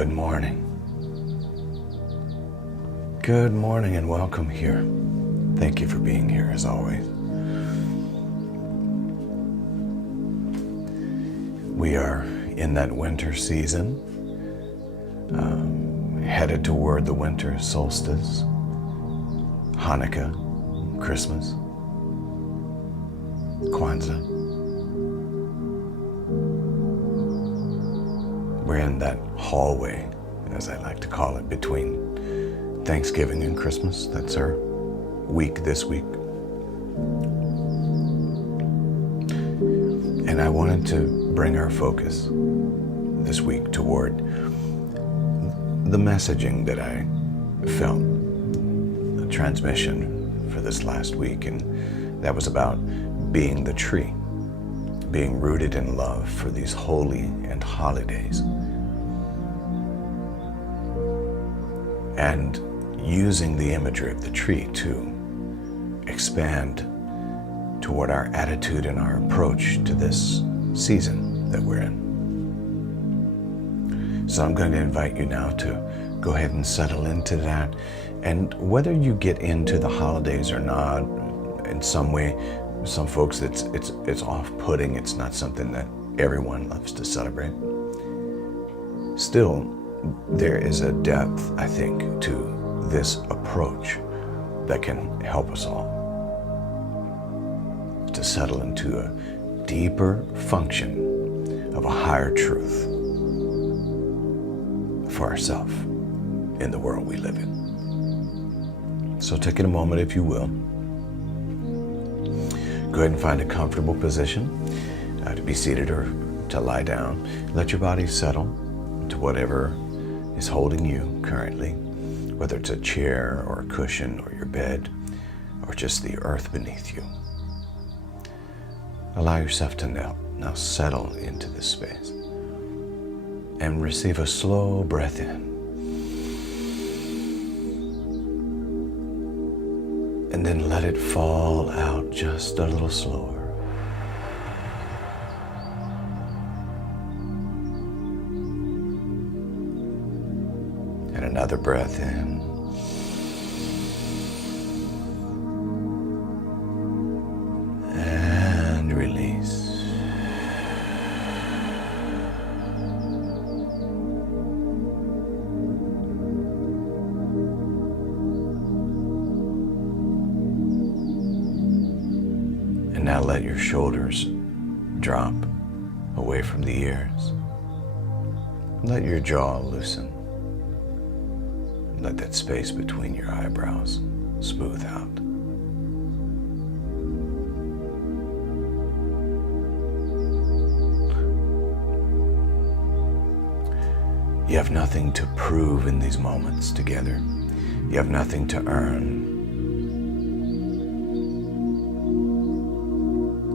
Good morning. Good morning and welcome here. Thank you for being here as always. We are in that winter season, headed toward the winter solstice, Hanukkah, Christmas, Kwanzaa. We're in that hallway, as I like to call it, between Thanksgiving and Christmas. That's our week this week. And I wanted to bring our focus this week toward the messaging that I felt, the transmission for this last week, and that was about being the tree, being rooted in love for these holy and holidays, and using the imagery of the tree to expand toward our attitude and our approach to this season that we're in. So I'm going to invite you now to go ahead and settle into that. And whether you get into the holidays or not, in some way, some folks it's off-putting, it's not something that everyone loves to celebrate. Still, there is a depth, I think, to this approach that can help us all to settle into a deeper function of a higher truth for ourselves in the world we live in. So take a moment, if you will. Go ahead and find a comfortable position to be seated or to lie down. Let your body settle to whatever is holding you currently, whether it's a chair or a cushion or your bed or just the earth beneath you. Allow yourself to now settle into this space and receive a slow breath in. And then let it fall out just a little slower. And another breath in. And release. And now let your shoulders drop away from the ears. Let your jaw loosen. Let that space between your eyebrows smooth out. You have nothing to prove in these moments together. You have nothing to earn.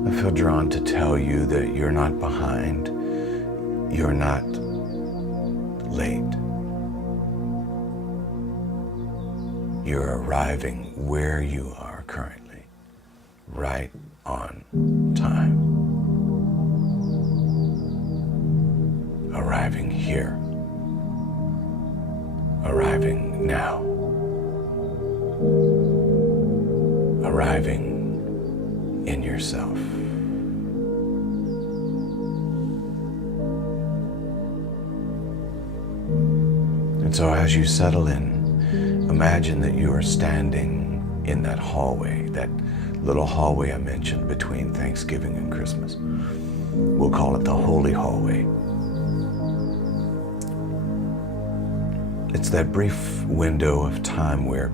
I feel drawn to tell you that you're not behind. You're not late. You're arriving where you are currently, right on time. Arriving here. Arriving now. Arriving in yourself. And so as you settle in, imagine that you are standing in that hallway, that little hallway I mentioned between Thanksgiving and Christmas. We'll call it the Holy Hallway. It's that brief window of time where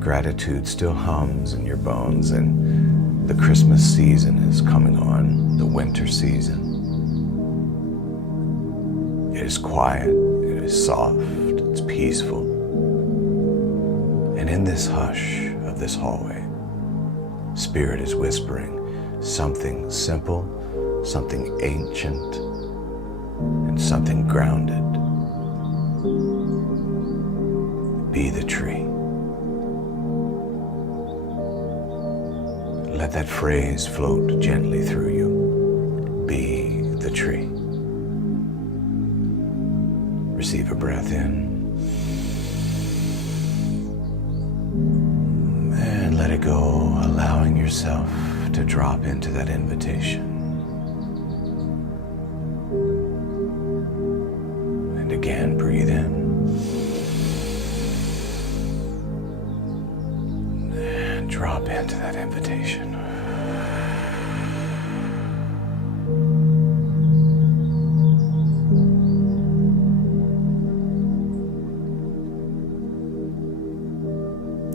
gratitude still hums in your bones and the Christmas season is coming on, the winter season. It is quiet, it is soft, it's peaceful. And in this hush of this hallway, Spirit is whispering something simple, something ancient, and something grounded. Be the tree. Let that phrase float gently through you. Be the tree. Receive a breath in and let it go, allowing yourself to drop into that invitation. And again, breathe in and drop into that invitation.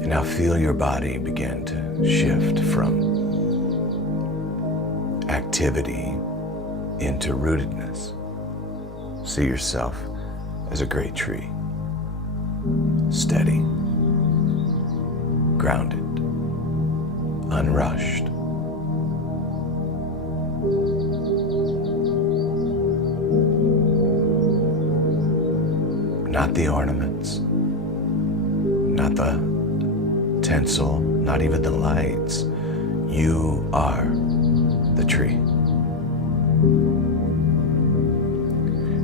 And now feel your body begin to shift from activity into rootedness. See yourself as a great tree, steady, grounded, unrushed. Not the ornaments, not the tinsel, not even the lights. You are the tree.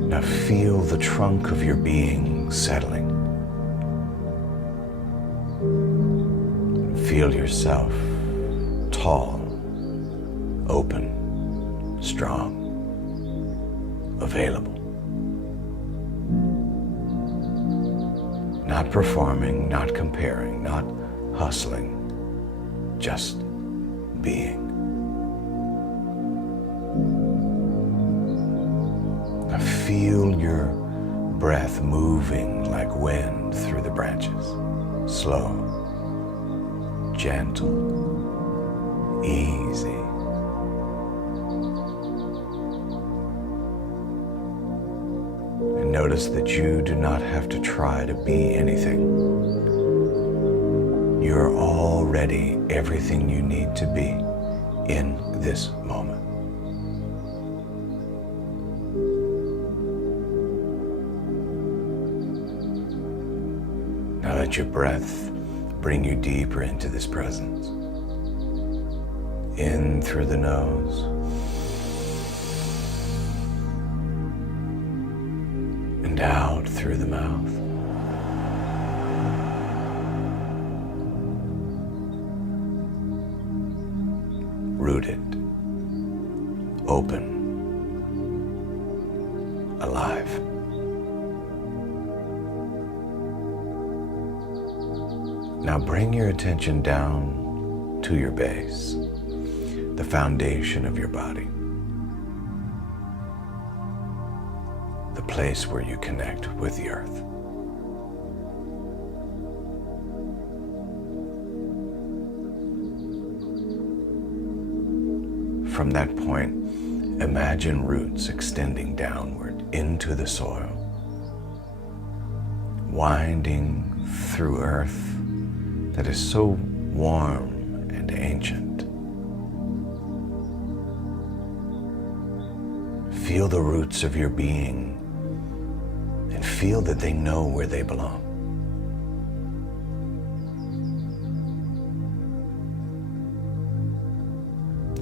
Now feel the trunk of your being settling. Feel yourself tall, open, strong, available. Not performing, not comparing, not hustling, just being. Now feel your breath moving like wind through the branches. Slow, gentle, easy. And notice that you do not have to try to be anything. You're already everything you need to be in this moment. Now let your breath bring you deeper into this presence. In through the nose. And out through the mouth. Rooted, open, alive. Now bring your attention down to your base, the foundation of your body, the place where you connect with the earth. From that point, imagine roots extending downward into the soil, winding through earth that is so warm and ancient. Feel the roots of your being and feel that they know where they belong.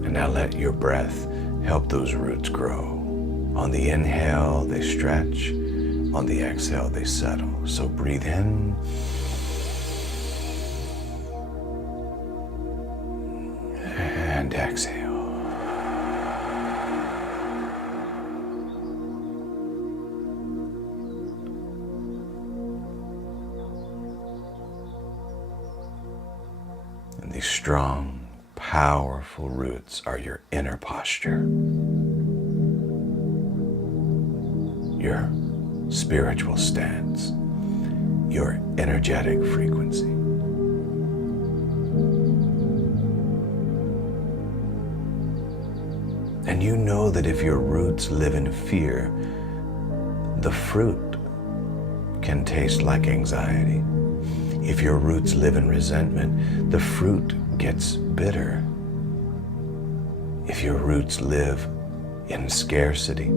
And now let your breath help those roots grow. On the inhale, they stretch. On the exhale, they settle. So breathe in. And exhale. And these strong, powerful roots are your inner posture, your spiritual stance, your energetic frequency. And you know that if your roots live in fear, the fruit can taste like anxiety. If your roots live in resentment, the fruit gets bitter. If your roots live in scarcity,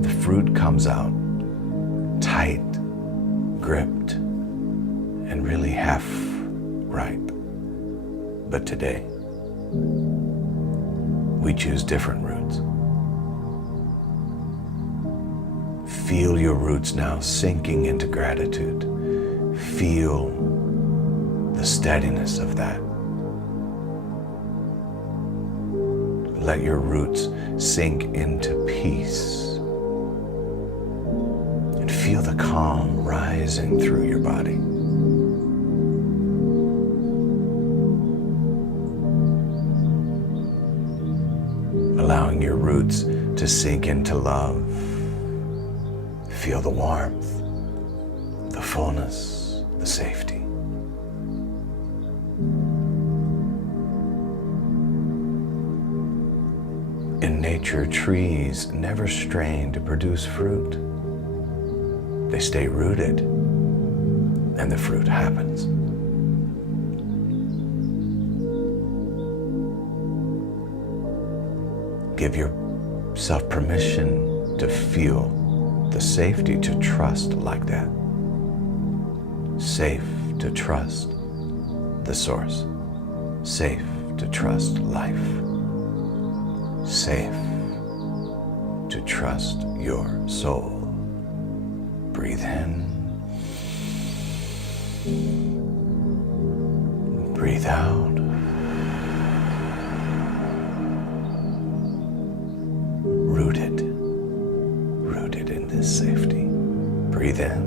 the fruit comes out tight, gripped, and really half ripe. But today, we choose different roots. Feel your roots now sinking into gratitude. Feel the steadiness of that. Let your roots sink into peace. And feel the calm rising through your body. Allowing your roots to sink into love. Feel the warmth, the fullness, the safety. In nature, trees never strain to produce fruit. They stay rooted, and the fruit happens. Give yourself permission to feel the safety to trust like that. Safe to trust the source. Safe to trust life. Safe to trust your soul. Breathe in. Breathe out. Rooted in this safety. Breathe in.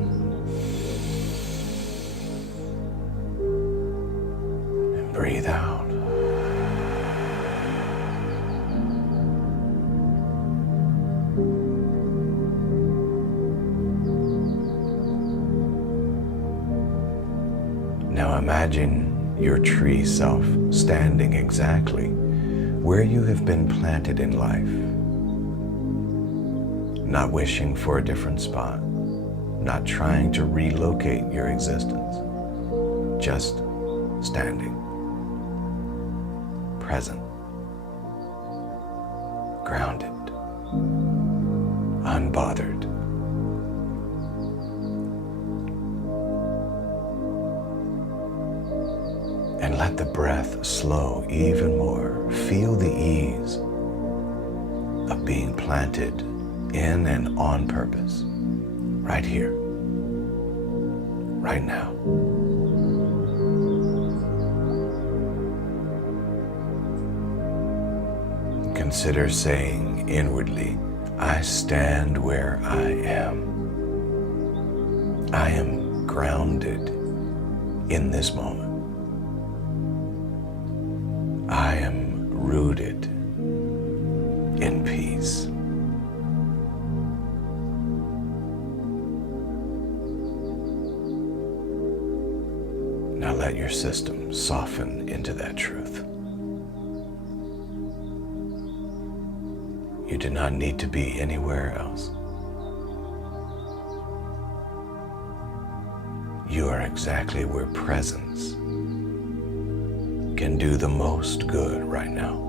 And breathe out. Now imagine your tree self standing exactly where you have been planted in life. Not wishing for a different spot, not trying to relocate your existence, just standing, present, grounded, unbothered. And let the breath slow even more. Feel the ease of being planted in and on purpose, right here, right now. Consider saying inwardly, I stand where I am. I am grounded in this moment. I am rooted in peace. Now let your system soften into that truth. You do not need to be anywhere else. You are exactly where presence can do the most good right now.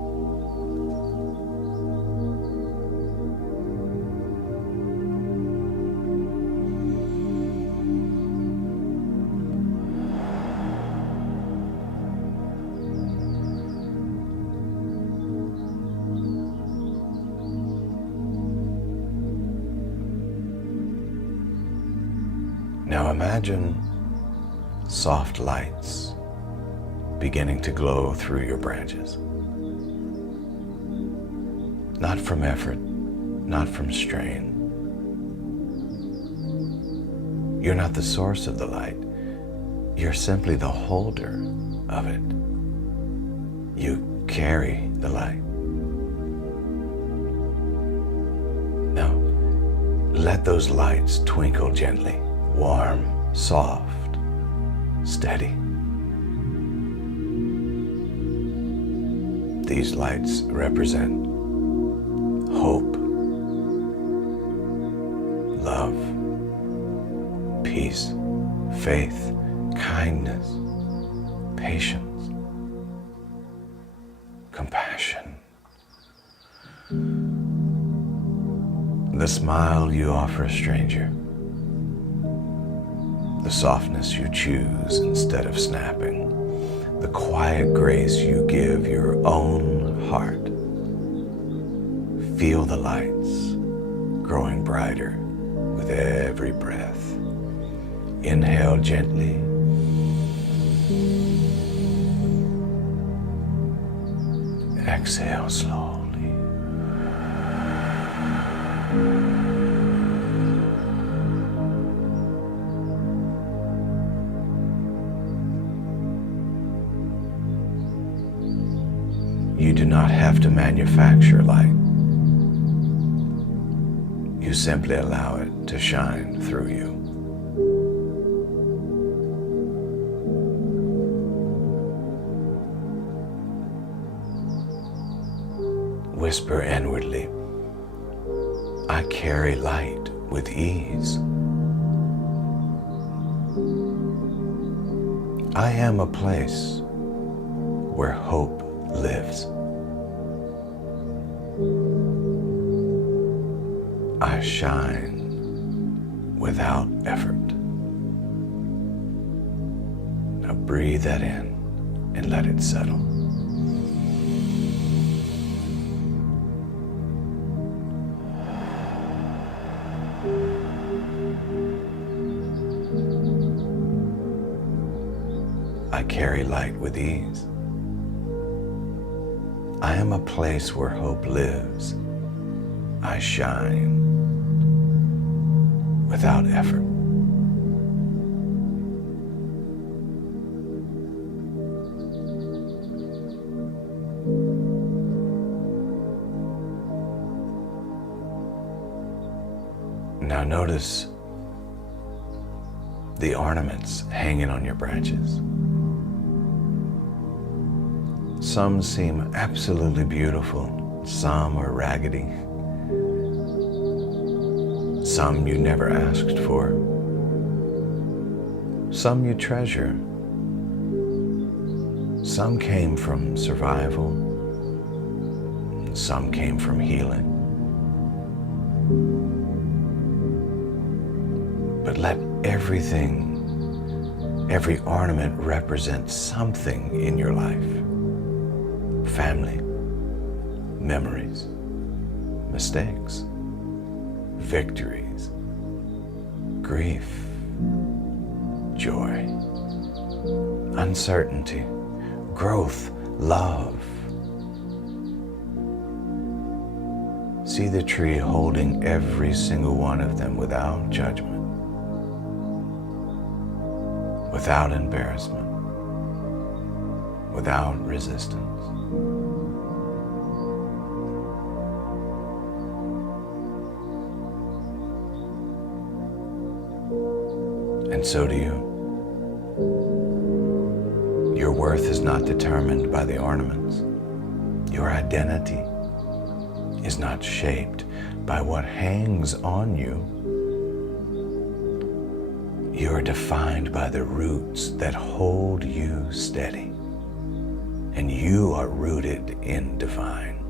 Now imagine soft lights beginning to glow through your branches. Not from effort, not from strain. You're not the source of the light. You're simply the holder of it. You carry the light. Now, let those lights twinkle gently, warm, soft, steady. These lights represent hope, love, peace, faith, kindness, patience, compassion. The smile you offer a stranger, the softness you choose instead of snapping, the quiet grace you give your own heart. Feel the lights growing brighter with every breath. Inhale gently. Exhale slowly. You do not have to manufacture light. You simply allow it to shine through you. Whisper inwardly, I carry light with ease. I am a place where hope lives. I shine without effort. Now breathe that in and let it settle. I carry light with ease. I am a place where hope lives. I shine without effort. Now notice the ornaments hanging on your branches. Some seem absolutely beautiful, some are raggedy, some you never asked for, some you treasure, some came from survival, some came from healing. But let everything, every ornament represent something in your life. Family, memories, mistakes, victories, grief, joy, uncertainty, growth, love. See the tree holding every single one of them without judgment, without embarrassment, without resistance. And so do you. Your worth is not determined by the ornaments. Your identity is not shaped by what hangs on you. You are defined by the roots that hold you steady. And you are rooted in divine.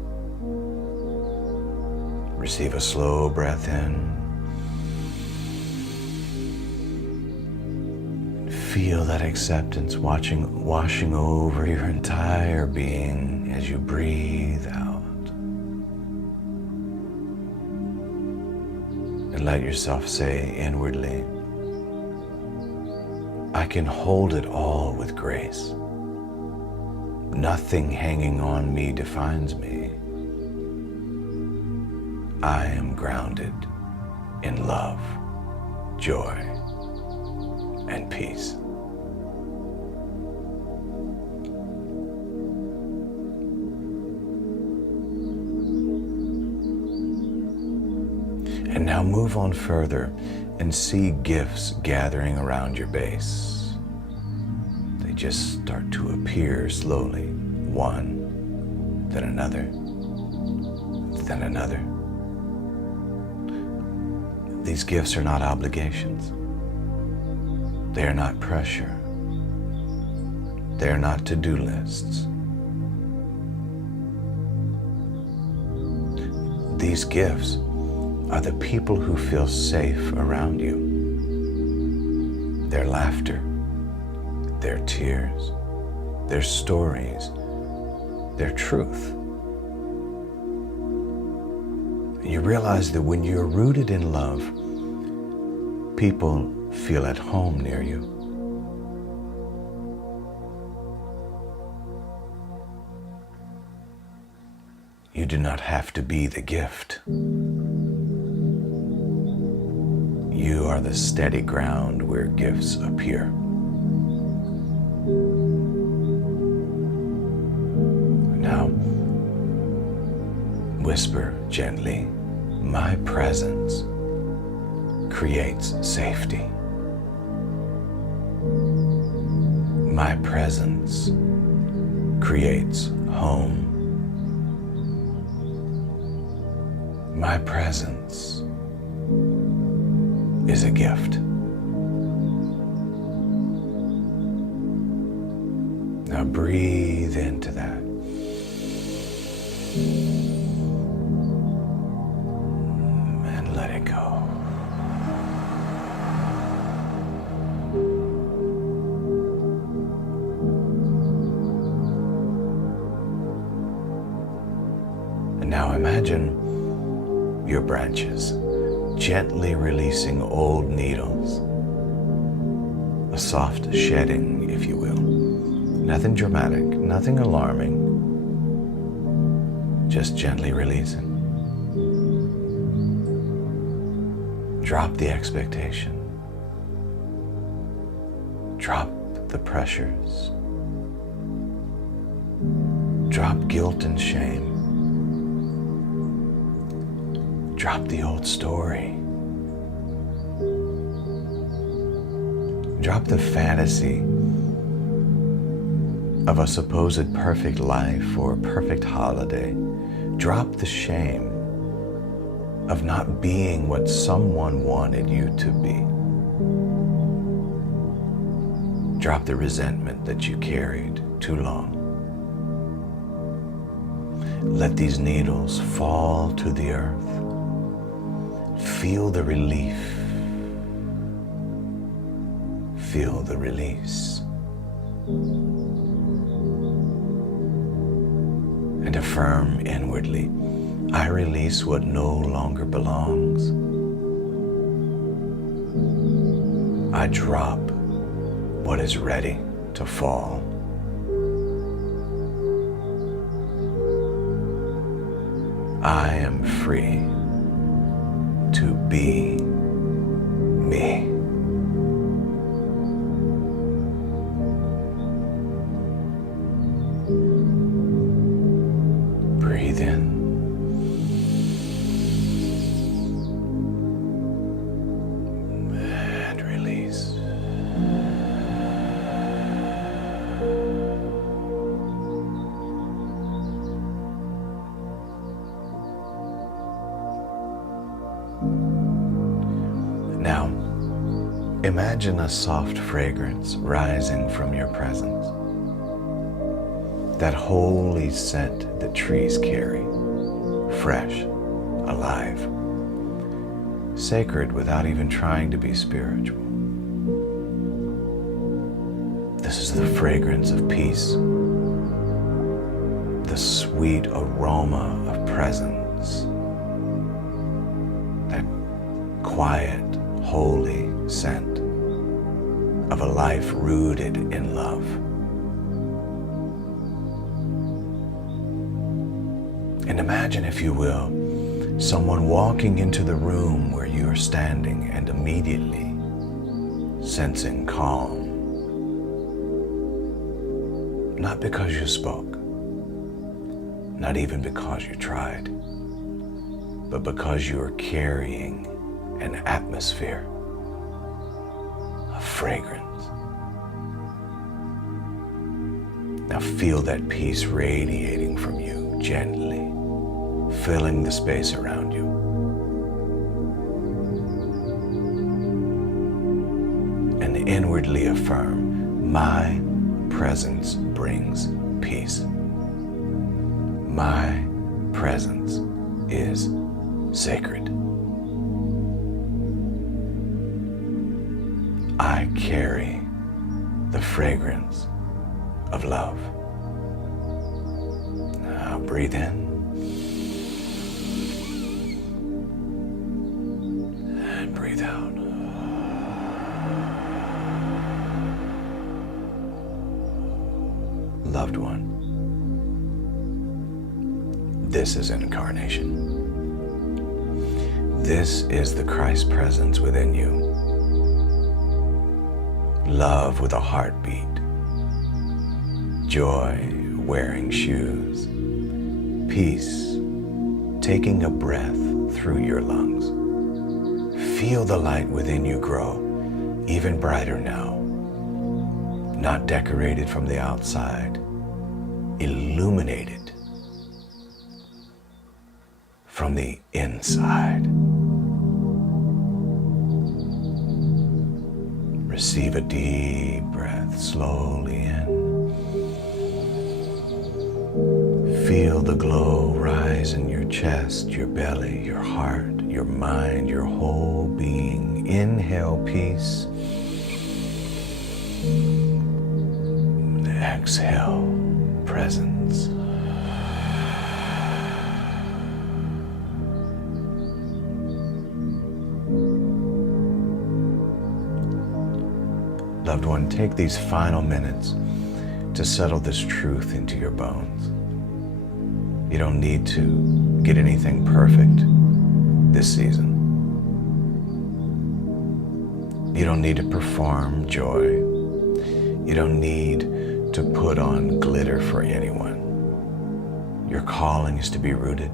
Receive a slow breath in. Feel that acceptance washing over your entire being as you breathe out. And let yourself say inwardly, I can hold it all with grace. Nothing hanging on me defines me. I am grounded in love, joy, and peace. And now move on further and see gifts gathering around your base. They just start to appear slowly, one, then another, then another. These gifts are not obligations. They are not pressure. They are not to-do lists. These gifts are the people who feel safe around you. Their laughter, their tears, their stories, their truth. You realize that when you're rooted in love, people feel at home near you. You do not have to be the gift. You are the steady ground where gifts appear. Now, whisper gently, my presence creates safety. My presence creates home. My presence is a gift. Now breathe into that. And let it go. And now imagine your branches gently releasing old needles, a soft shedding, if you will. Nothing dramatic, nothing alarming, just gently releasing. Drop the expectation. Drop the pressures. Drop guilt and shame. Drop the old story. Drop the fantasy of a supposed perfect life or perfect holiday. Drop the shame of not being what someone wanted you to be. Drop the resentment that you carried too long. Let these needles fall to the earth. Feel the relief. Feel the release. And affirm inwardly, I release what no longer belongs. I drop what is ready to fall. I am free to be me. Breathe in. And release. Now, imagine a soft fragrance rising from your presence. That holy scent that trees carry, fresh, alive, sacred without even trying to be spiritual. This is the fragrance of peace, the sweet aroma of presence, that quiet, holy scent of a life rooted in love. And imagine, if you will, someone walking into the room where you are standing and immediately sensing calm. Not because you spoke, not even because you tried, but because you are carrying an atmosphere, a fragrance. Now feel that peace radiating from you gently, filling the space around you. And inwardly affirm, my presence brings peace. My presence is sacred. I carry the fragrance of love. Now breathe in. And breathe out. Loved one, this is incarnation. This is the Christ presence within you. Love with a heartbeat. Joy wearing shoes. Peace taking a breath through your lungs. Feel the light within you grow even brighter now. Not decorated from the outside, illuminated from the inside. Receive a deep breath slowly in. Feel the glow rise in your chest, your belly, your heart, your mind, your whole being. Inhale peace. Exhale presence. Loved one, take these final minutes to settle this truth into your bones. You don't need to get anything perfect this season. You don't need to perform joy. You don't need to put on glitter for anyone. Your calling is to be rooted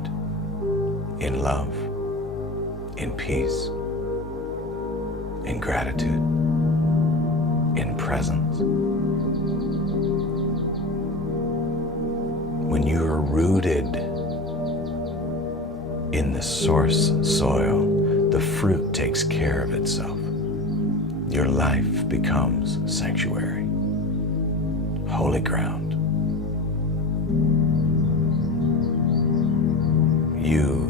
in love, in peace, in gratitude, in presence. When you are rooted in the source soil, the fruit takes care of itself. Your life becomes sanctuary, holy ground. You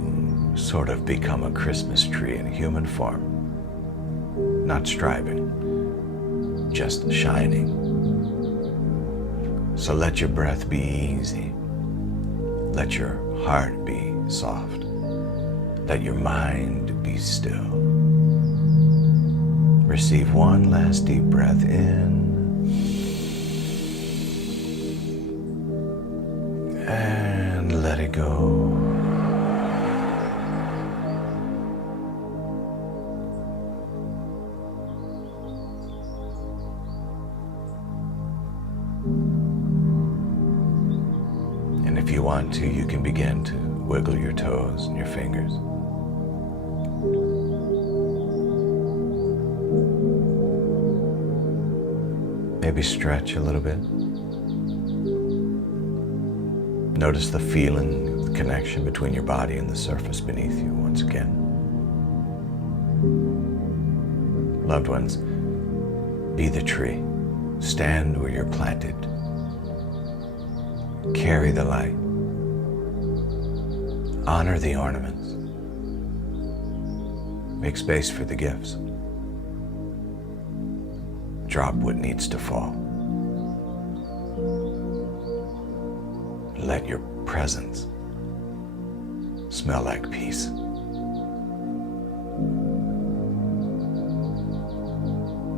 sort of become a Christmas tree in human form, not striving, just shining. So let your breath be easy. Let your heart be soft. Let your mind be still. Receive one last deep breath in. And let it go. And if you want to, you can begin to wiggle your toes and your fingers. Maybe stretch a little bit. Notice the feeling, the connection between your body and the surface beneath you once again. Loved ones, be the tree. Stand where you're planted. Carry the light. Honor the ornaments. Make space for the gifts. Drop what needs to fall. Let your presence smell like peace.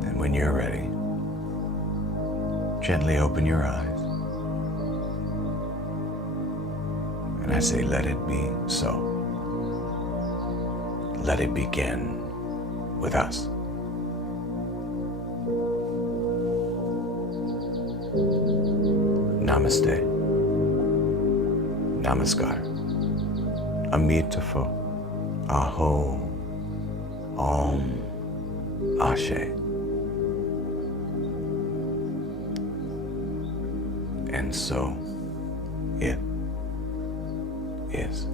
And when you're ready, gently open your eyes. And I say, let it be so. Let it begin with us. Namaste. Namaskar. Amitabha. Aho. Om. Ashe. And so it is.